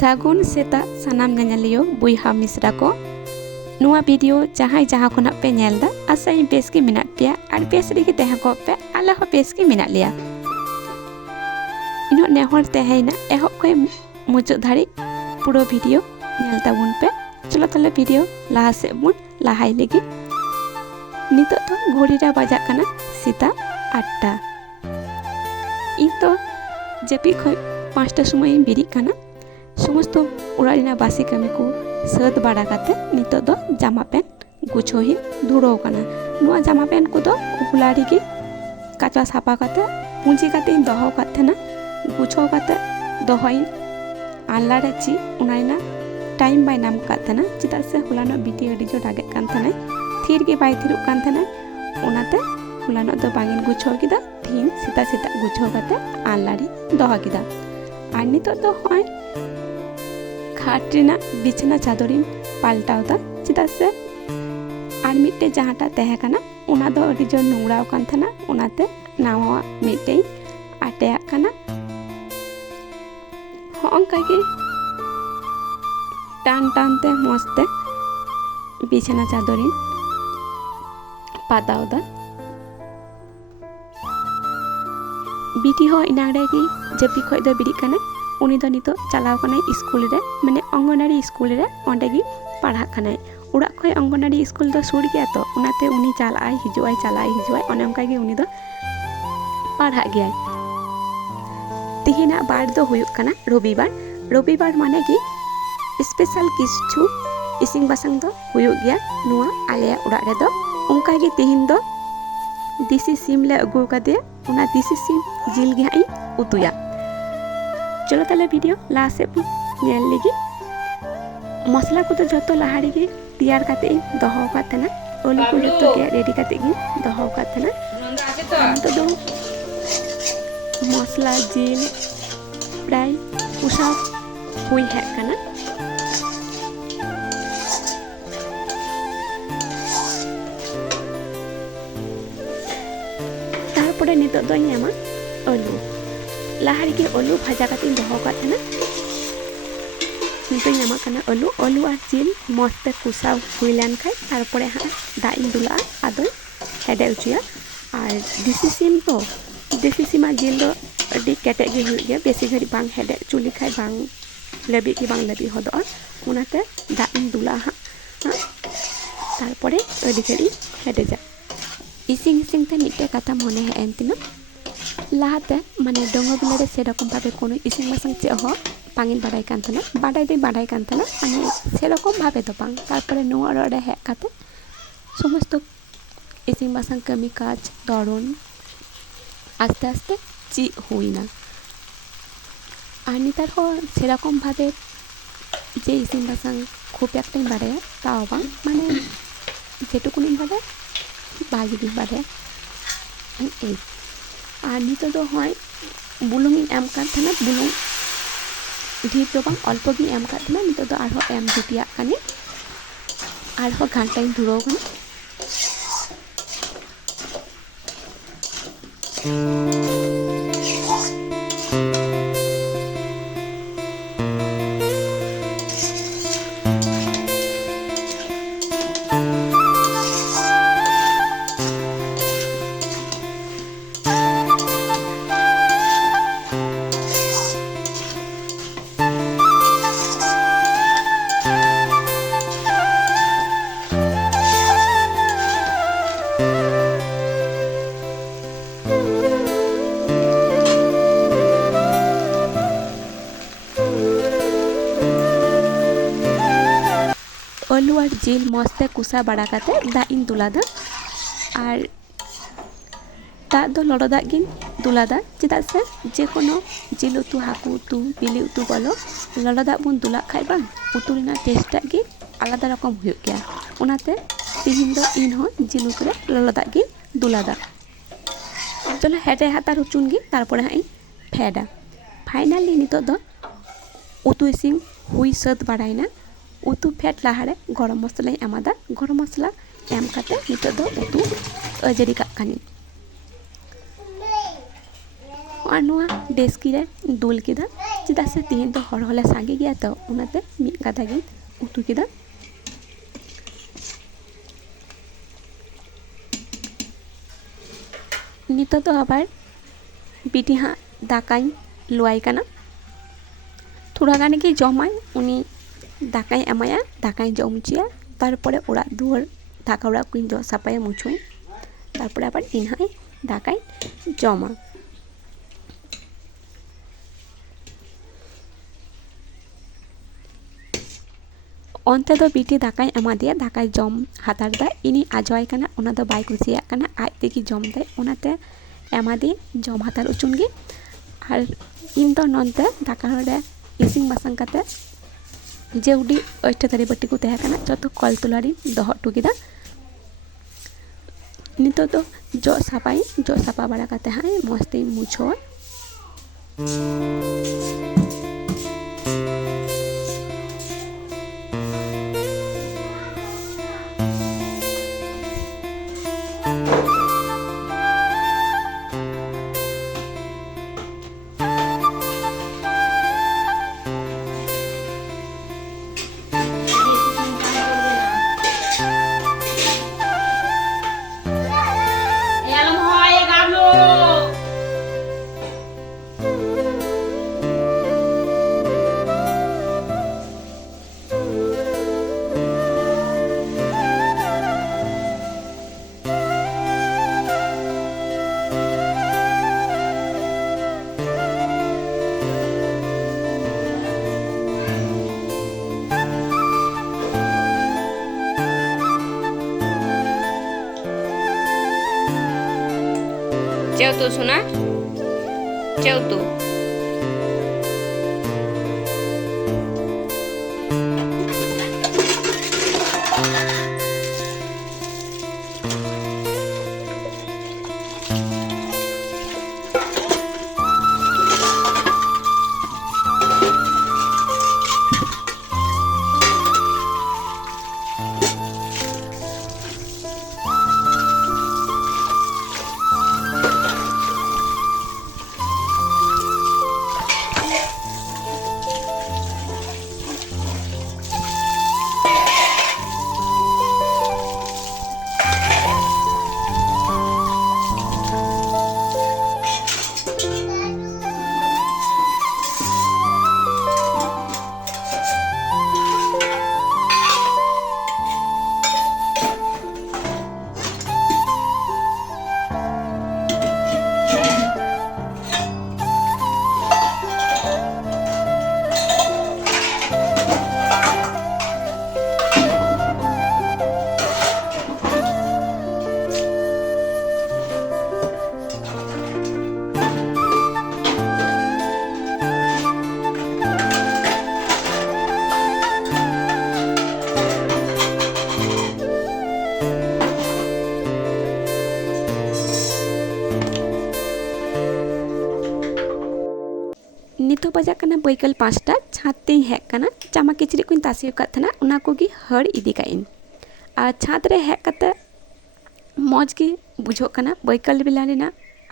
सागुन सेता सानाम गंजलियो बुइहा मिश्रा को नुआ वीडियो जहां जहां खना पे नेलदा आशा इन बेस के मिनट पे और बेस रे के तह को पे आला हो बेस के मिनट लिया इनो नेहर तहैना एहो को मुजो धारी पूरा वीडियो नेलता बुन पे चलो तले वीडियो लाहा से बुन लाहाई लेगी नितो तो घोड़ी रा बजा कना सीता 8टा इन तो जेपी खय 5टा समय बिरी कना समस्त उड़ाना बासी कमी को सद बाड़ा काते नितो दो जामा पैंट गुछोही धुड़ो कना नुआ जामा पैंट को दो उलाड़ी की काचा सापा काते पुंजी काते दोहो काते ना गुछो काते दोहोई आलारे ची उनाइना टाइम बाय नाम काते ना चिता से हुलानो वीडियो डिजो डागे कान थने थीर के बाय थिरु कान थने उनाते हुलानो दो बागिन गुछो किदा थीन सीता सीता गुछो काते आलाड़ी दोहो किदा आर नितो दो होय खाटरिना बिछना चादरिन पाल्टाव दा चिदा से आर मिट्टे जहाटा तहे कना उना दो अडी जो नोंगराव कान थना उनाते नावा मिट्टे आटेया कना होंका के टान टानते मस्ते बिछना चादरिन पाताव दा बीटी हो इनागरे की जपी खय दो बिरी कना उनी दो नितो चलाव कना स्कूल रे माने अंगनवाड़ी स्कूल रे ओंडे गी पढ़ा कना उड़ा खय अंगनवाड़ी स्कूल दो सुर गया तो उनाते उनी चलाय हिजुआय ओने onka गे उनी दो पढ़ा गया तिहिना बार दो हुयुक कना रविवार माने की स्पेशल किछु इसिंग बासंग दो हुयुक गया नुआ आले उड़ा रे दो onka गे तिहिन दो दिसी सिम ले अगु कादे उना दिसी सिम जिल गे आई उतुया चलो ताले वीडियो लास्ट से नेल लेगी मसला को तो जतो लहाड़ी के तैयार काते दोहो काते ना ओलू को जतो के रेडी काते गे दोहो काते ना तो दो मसला जिल प्राय उसा हुई है कना तारपरे नितो दो ᱧᱟᱢᱟ ओलू लहाड़ी के ओलू भाजा काते दोहो काते ना नितो ᱧᱟᱢᱟ कना ओलू और जिल मस्ते कुसाव हुई लेन खाय तारपरे हा दा इन दुला आदो हेडे उचिया और देसी सिम तो देसी सिमा जिल दो अडी केटे गे हुई गया बेसी घड़ी बांग हेडे चुली खाय बांग लबी की बांग लबी होदो उनाते दा इन दुला हा तारपरे अडी घड़ी हेडे जा इसिंग ते मिटे कथा मने है एंतिना लाहाते माने डोंगो बिलारे सेरकम भावे कोनो इसिंग बासंग चे हो पांगिन बाडाय कान थाना बाडाय कान थाना माने सेरकम भावे तो बांग तारपरे नुआ रोडे हे काते समस्त इसिंग बासंग कमी काज दरन आस्ते आस्ते ची हुईना आर नितार हो सेरकम भावे जे इसिंग बासंग खूब एकटाई बाडाय ताओ बांग माने जेटुकुनिन बाडाय भागी दिन बाडाय ए आर नितो दो होय बुलुंग एम कान थाना बुलुंग ढीर तो बांग अल्प गी एम कान थाना नितो दो आर हो एम जुटिया काने आर हो घंटा इन धुरो काने ओलू और जिल मस्ते कुसा बाड़ा काते दा इन दुलादा और दा दो लड़ो दा गिन दुलादा चिदा से जे कोनो जिल उतु हाकू उतु बिली उतु बोलो लड़ो दा बुन दुला खाय बांग उतु रिना टेस्ट गे आलादा रकम हुयो गया उनाते तिहिन दो इन हो जिल उतरे लड़ो दा गिन दुलादा चलो हेडे हातार उचुन गे तारपरे हाई फेडा फाइनली नितो दो उतु इसिंग हुई सद बाड़ायना उतु फेट लाहारे गरम मसला एमादा गरम मसला एम काते नितो दो उतु अजरी का कानी और नुआ डेस्की रे दुल किदा चेदा से तेहन तो हर हले सांगे गया तो उनाते मिद गादा गे उतु केदा। नितो तो आबार बिटी हाँ दाकाई लुआई काना थोड़ा गाने के जमाय उनी दाकाई एमाया दाकाई जम चिया तारपरे ओड़ा दुआर दाका ओड़ा को जो सापाय मुछुई तारपरे आबार इन हाँ दाकाई जमा। onte do biti dakai emadia dakai jom hatar da ini ajoy kana ona do bai kusiya kana aj teki jom dai onate emadi jom hatar uchun gi ar in do nonte daka hore ising basang kate jeudi oita tari bati ku teha kana joto kol tulari doho tukida nito do jo sapa bara kate hai mosti mucho Chào tu Suna. Chào tu. नितो बजा कना Baikal 5टा छाते हेक कना जामा किचरी को तासी का थना उना को गी हर इदी का इन आ छात रे हेक कते मौज गी बुझो कना बैकल बेला रेना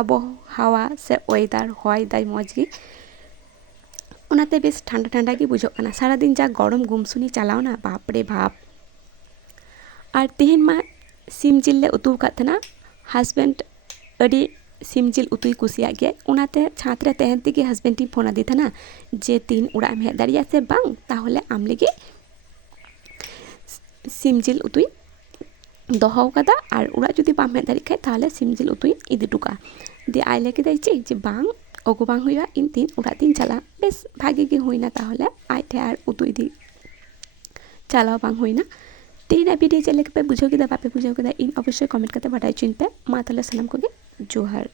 आबो हावा से वेदार होय दाय मौज गी उनाते बेस ठंडा ठंडा गी बुझो कना सारा दिन जा गरम गुमसुनी चलाओ ना बाप रे बाप। और तेहन मा सिम जिल ले उतु का थना हस्बैंड अडी सिम जिल उतुई कुसिया गया उनाते छात रे तेहन तेगी हस्बैंड टी फोन आदि थना जे तीन उड़ा में हेज दाड़िया से बांग ताहले आम लगी सिम जिल उतुई दोहो कदा और उड़ा जुदी बाम हेज दाड़ी खाय ताहले सिम जिल उतुई इदी टुका दे आइ लगी दै चे जे बांग ओगो बांग हुआ इन तीन उड़ा तीन चला बेस भागी गे हुइना ताहले आइ थे और उतुई दी चलाओ बांग हुइना तेना वीडियो चले पे बुझो के बापे बुझो के इन अवश्य कमेंट करते बटाई चिन पे मा ताहले सलाम को गे जोहार।